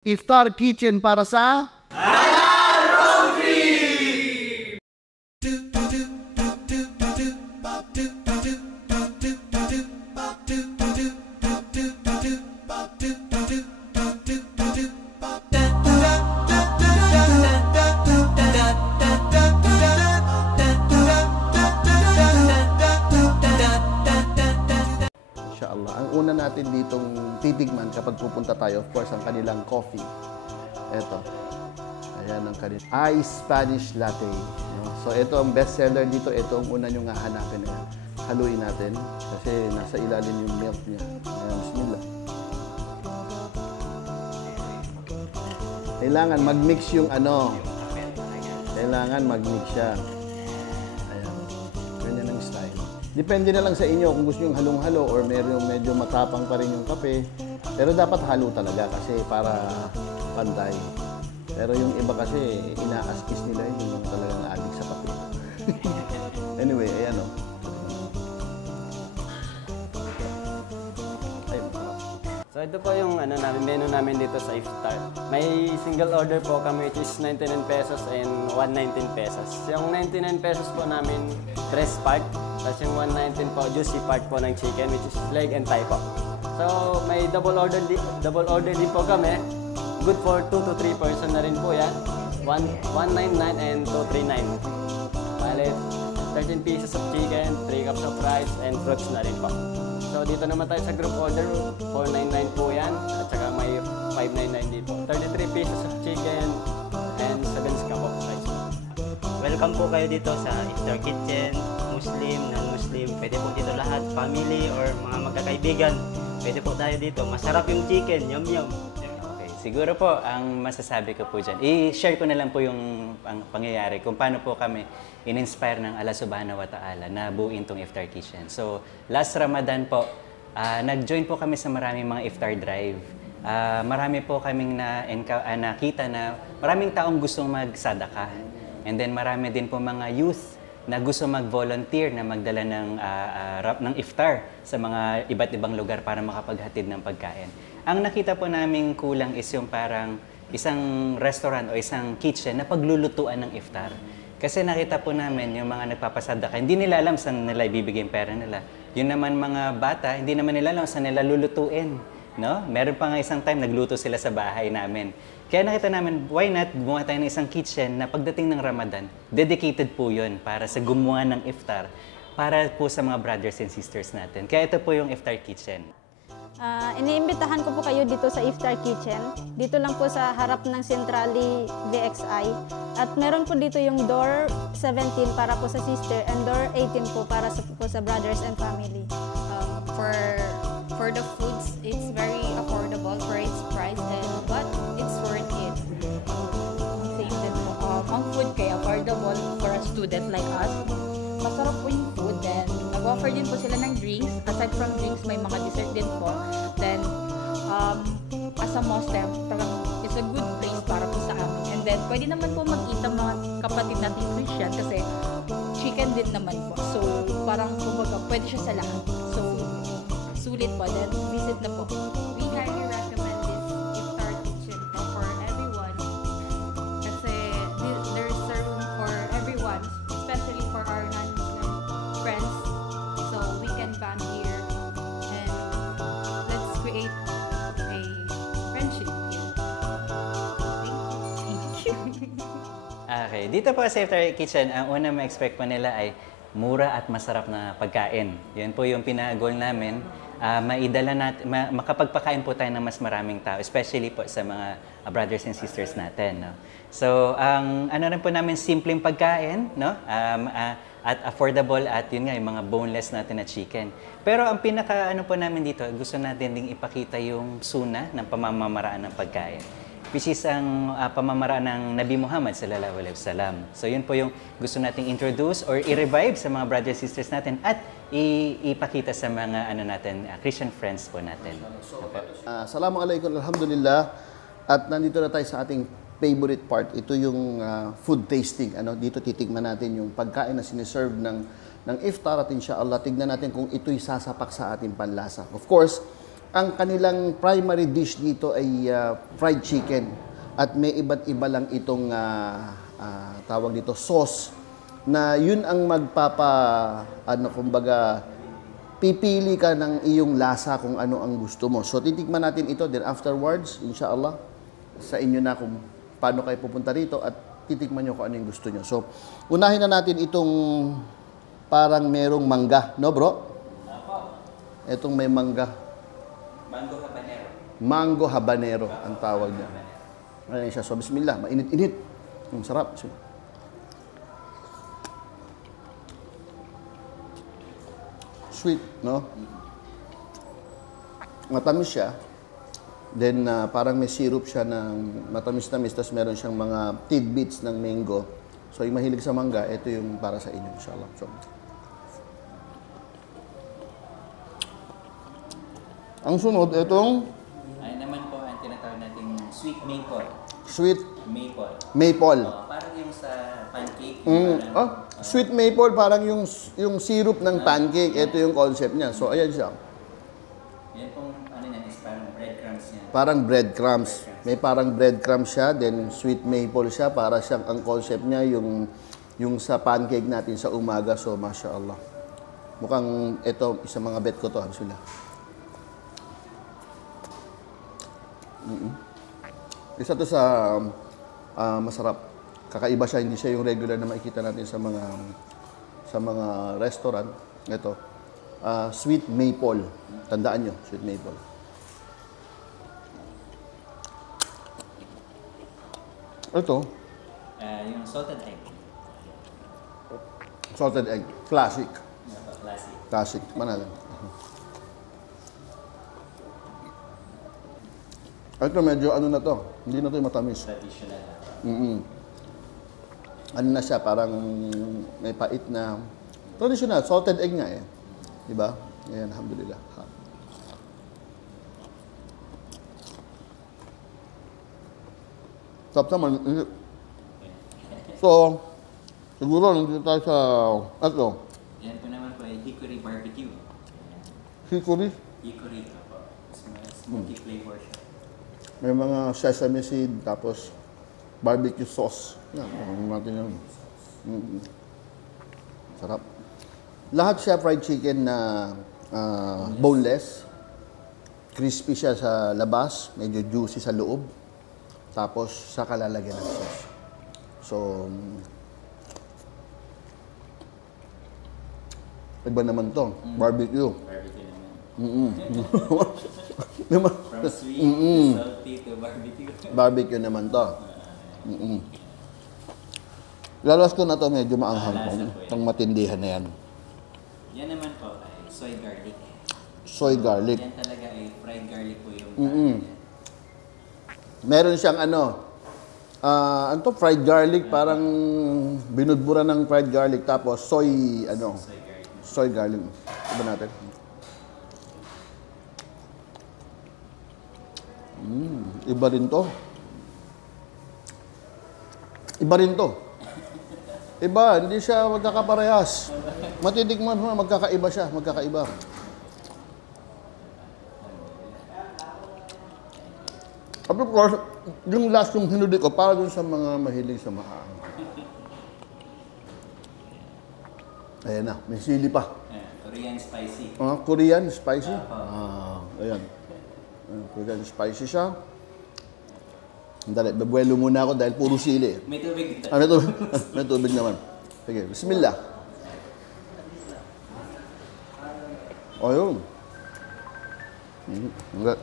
Iftar Kitchen para sa Inshallah. Ang una natin ditong titigman kapag pupunta tayo, of course, ang kanilang coffee. Ito. Ayan ang kanilang Iced Spanish Latte. No? So, ito ang best seller dito. Ito ang una nyo nga hanapin. Ayan. Haluin natin kasi nasa ilalim yung milk niya. Ayan, bismillah. Kailangan mag-mix yung ano. Kailangan mag-mix siya. Ayan. Ganyan ang style. Depende na lang sa inyo kung gusto nyo halong-halo or medyo matapang pa rin yung kape. Pero dapat halo talaga kasi para pantay. Pero yung iba kasi ina-askis nila yung talagang adik sa kape. Anyway, ayan o. So ito po yung menu namin dito sa Iftar. May single order po kami which is 99 pesos and 119 pesos. Yung 99 pesos po namin, breast part. Tapos yung 119 po, juicy part po ng chicken which is leg and thigh po. So may double order din po kami. Good for 2 to 3 person na rin po yan. 199 and 239. Bale, 13 pieces of chicken, 3 cups of rice, and fruits na rin po. So dito naman tayo sa group order, 499 po yan. At saka may 599 dito. 33 pieces of chicken and 7 cup of rice. Welcome po kayo dito sa Iftar Kitchen, Muslim, non-Muslim. Pwede po dito lahat, family or mga magkakaibigan. Pwede po tayo dito. Masarap yung chicken, yum-yum. Siguro po, ang masasabi ko po dyan, i-share ko na lang po yung pangyayari kung paano po kami in-inspire ng Allah Subhanahu wa Ta'ala na buuin tong Iftar Kitchen. So, last Ramadan po, nag-join po kami sa maraming mga Iftar Drive. Marami po kaming nakita na maraming taong gustong magsadaka. And then marami din po mga youth na gusto mag-volunteer na magdala ng iftar sa mga iba't ibang lugar para makapaghatid ng pagkain. Ang nakita po naming kulang is yung parang isang restaurant o isang kitchen na paglulutuan ng iftar. Kasi nakita po namin yung mga nagpapasadaka, hindi nila alam saan nila ibibigay yung pera nila. Yun naman mga bata, hindi naman nila alam saan nila lulutuin. No? Meron pa nga isang time, nagluto sila sa bahay namin. Kaya nakita namin, why not gumawa tayo ng isang kitchen na pagdating ng Ramadan, dedicated po yun para sa gumawa ng iftar, para po sa mga brothers and sisters natin. Kaya ito po yung Iftar Kitchen. Iniimbitahan ko po kayo dito sa Iftar Kitchen. Dito lang po sa harap ng Centrali VXI. At meron po dito yung door 17 para po sa sister and door 18 po para sa brothers and family. For the foods, it's very affordable for its price, but it's worth it. Same din po. Ang food kaya affordable for a student like us. Masarap po yung food. Then, nag-offer din po sila ng drinks. Aside from drinks, may mga dessert din po. Then, as a Muslim, parang it's a good place para po sa amin. And then, pwede naman po mag-eat ang mga kapatid natin Christian kasi chicken din naman po. So, parang kumbaga, pwede siya sa lahat. So, sulit po. Then, visit na po. We highly recommend this Iftar Kitchen for everyone. Kasi there's a room for everyone, especially for our non-Muslim friends. So, we can band here and let's create a friendship here. Thank you. Okay, dito po sa Iftar Kitchen, ang una ma-expect po nila ay mura at masarap na pagkain. Yan po yung pinag-goal namin. Maidala natin, makapagpakain po tayo ng mas maraming tao, especially po sa mga brothers and sisters natin. No? So, ang ano rin po namin, simpleng pagkain, no? At affordable at yun nga, yung mga boneless natin na chicken. Pero ang pinaka ano po namin dito, gusto natin ding ipakita yung sunnah ng pamamaraan ng pagkain, which is ang pamamaraan ng Nabi Muhammad sallallahu alaihi wasallam. So yun po yung gusto nating introduce or i-revive sa mga brothers and sisters natin at ipakita sa mga Christian friends po natin. Assalamualaikum, alhamdulillah. At nandito na tayo sa ating favorite part. Ito yung food tasting. Dito titignan natin yung pagkain na siniserve ng iftar at inshallah tignan natin kung ito'y sasapak sa ating panlasa. Of course, ang kanilang primary dish dito ay fried chicken. At may iba't iba lang itong tawag dito, sauce. Na yun ang kumbaga, pipili ka ng iyong lasa kung ano ang gusto mo. So, titikman natin ito. Then afterwards, inshallah, sa inyo na kung paano kayo pupunta rito at titikman nyo kung ano yung gusto nyo. So, unahin na natin itong parang merong mangga. No, bro? Itong may mangga. Mango habanero. Mango habanero ang tawag niya. Ayan siya. So, bismillah. Mainit-init. Ang sarap. Sweet, no? Matamis siya. Then, parang may syrup siya ng matamis-tamis. Tapos meron siyang mga tidbits ng mango. So, yung mahilig sa mangga, ito yung para sa inyo, inshallah. So, ang sunod, itong Ay naman po ang tinatawag nating sweet maple. sweet Maple. maple. Parang yung sa pancake. Sweet maple, parang yung syrup ng pancake. Ito yung concept niya. So, ayan siya. Yan pong ano yan is parang breadcrumbs yan. Parang breadcrumbs. May parang breadcrumbs siya, then sweet maple siya. Para siyang, ang concept niya, yung sa pancake natin sa umaga. So, mashallah. Mukhang ito, isa mga bet ko to. Sila. Isa to sa masarap. Kakaiba siya, hindi siya yung regular na makikita natin sa mga restaurant. Ito, sweet maple. Tandaan nyo, sweet maple. Ito, Yung salted egg. salted egg. Classic. Classic. Classic. Manala. Ito medyo ano na to. Hindi na to yung matamis. Traditional. Ano na siya, parang may pait na traditional, salted egg nga eh. Diba? Ayan, alhamdulillah. Top naman. So, siguro nandito tayo sa, ito, Yan po naman po ay hickory barbecue. hickory. Hickory po. Smoky flavor siya. May mga sesame seed, tapos barbecue sauce. Yan, natin yun. Sarap. Lahat siya fried chicken na boneless. Crispy siya sa labas, medyo juicy sa loob. Tapos, saka lalagyan ng sauce. So, iba naman to. Barbecue. Barbecue naman. Diba? From sweet to salty to barbecue. Barbecue naman to. Lalas ko na to, medyo maanghang Lasa to. po yan. Pang matindihan na yan. Yan naman po ay soy garlic. Soy garlic. Yan talaga ay fried garlic po yung Meron siyang ano to, fried garlic, parang binudbura ng fried garlic, tapos soy garlic. Iba natin. Iba rin to. Iba rin to. Iba, hindi siya magkakaparehas. Matitikman mo, magkakaiba siya, magkakaiba. Of course, yung last yung hinuli ko, para dun sa mga mahilig sa maanghang. Ayan na, may sili pa. Korean spicy. Korean spicy? Ayan. Korean spicy siya. Dali, babuelo muna ako dahil puro sili. May tubig dito. May tubig. May tubig naman. Sige, bismillah. O yun. Hanggat.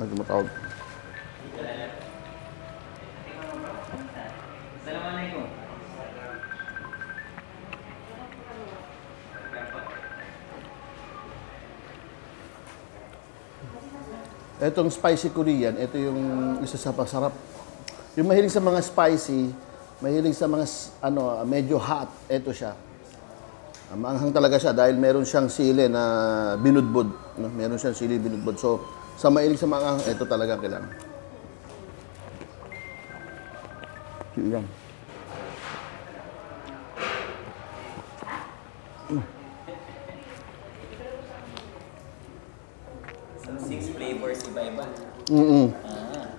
Ay, tumatawag. Assalamualaikum. Etong spicy Korean, ito yung isa sa pasarap. Yung mahilig sa mga spicy, mahilig sa mga medyo hot, ito siya. Maanghang talaga siya dahil meron siyang sili na binudbod. No? Meron siyang sili binudbod. So, sa mahilig sa mga ito talaga kailangan. Yan. So, 6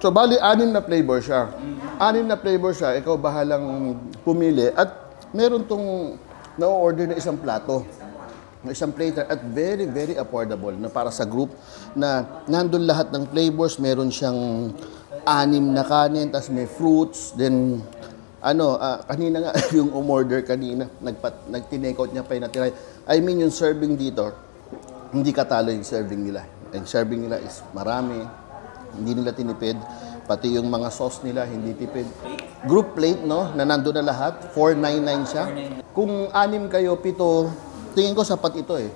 So, bali, 6 na flavor siya. 6 na flavor siya, ikaw bahalang pumili. At meron tong na-order na isang plato, na isang platter, at very, very affordable na para sa group na nandun lahat ng flavors. Meron siyang 6 na kanin, tas may fruits, then kanina nga, yung umorder kanina, nag-tinake out niya pa yung natira. I mean, yung serving dito, hindi katalo yung serving nila. Yung serving nila is marami, hindi nila tinipid. Pati yung mga sauce nila, hindi tipid. Group plate, no, na nandun na lahat, 499 siya. Kung 6 kayo, 7, tingin ko sapat ito eh.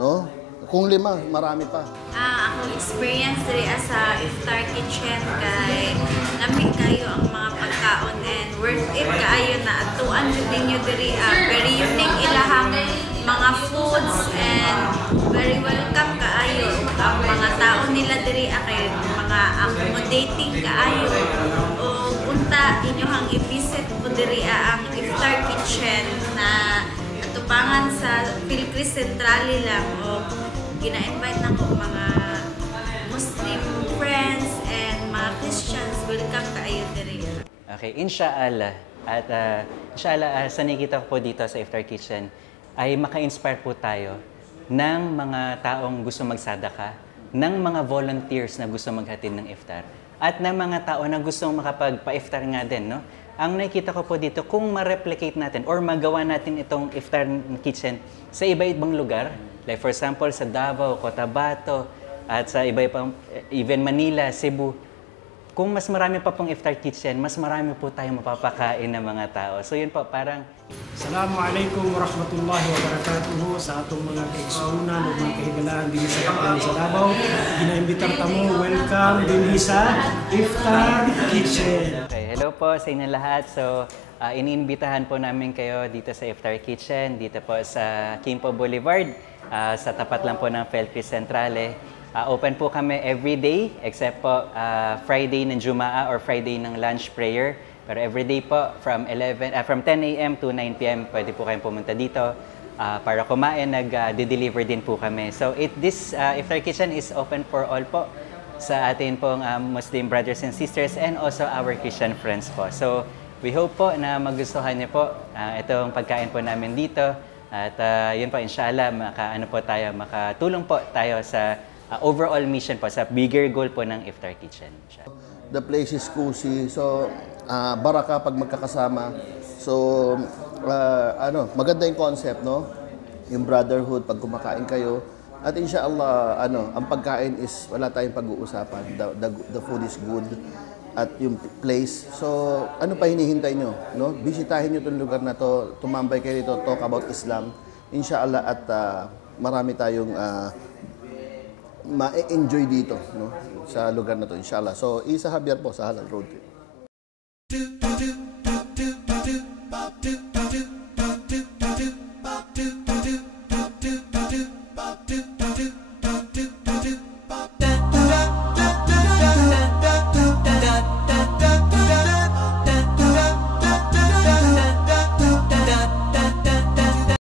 No? Kung 5, marami pa. Akong experience diri sa Iftar Kitchen kay lamig kayo ang mga pagkaon and worth it kaayo na atuan jud ninyo diri. Very unique ilahang mga foods and very welcome kaayo ang mga tao nila diri kay mga accommodating kaayo. O unta inyohang i-visit po diri ang Iftar Kitchen na tupangan sa Philcris Centrale lang o gina-invite na ko mga Muslim friends and mga Christians. Welcome kaayo diri. Okay, inshallah. At inshallah, sa nakikita ko po dito sa Iftar Kitchen, ay maka-inspire po tayo ng mga taong gusto magsadaka, ng mga volunteers na gusto maghatid ng iftar, at ng mga tao na gustong makapagpa-iftar nga din, no? Ang nakikita ko po dito, kung ma-replicate natin or magawa natin itong Iftar Kitchen sa iba-ibang lugar, like for example sa Davao, Cotabato, at sa iba-ibang, even Manila, Cebu, kung mas marami pa pong Iftar Kitchen, mas marami po tayong mapapakain ng mga tao. So yun po, parang... Assalamualaikum warahmatullahi wabarakatuh sa atong mga kaigsunan o mga kahigalaan din sa Kapan sa Davao. Ginaimbitar tamo, welcome din sa Iftar Kitchen. Okay, hello po sa inyo lahat. So, iniimbitahan po namin kayo dito sa Iftar Kitchen, dito po sa Quimpo Boulevard, sa tapat lang po ng Philcris Centrale. Open po kami every day except po Friday ng Jumaa or Friday ng lunch prayer. Pero every day po from 10 a.m. to 9 p.m. pwede po kayong pumunta dito para kumain. Nag-deliver din po kami. So this Iftar Kitchen is open for all po sa atin pong Muslim brothers and sisters and also our Christian friends po. So we hope po na magustuhan niyo po itong pagkain po namin dito. At yun po, inshallah, makatulong po tayo sa overall mission po, sa bigger goal po ng Iftar Kitchen. The place is cozy. So, baraka pag magkakasama. So, maganda yung concept, no? Yung brotherhood pag kumakain kayo. At inshallah, ang pagkain is wala tayong pag-uusapan. The food is good. At yung place. So, ano pa hinihintay nyo? No? Bisitahin nyo itong lugar na to. Tumambay kayo dito, talk about Islam. Inshallah, at marami tayong ma-enjoy dito, no? Sa lugar na to, inshallah. So, Isa Javier po sa Halal Road.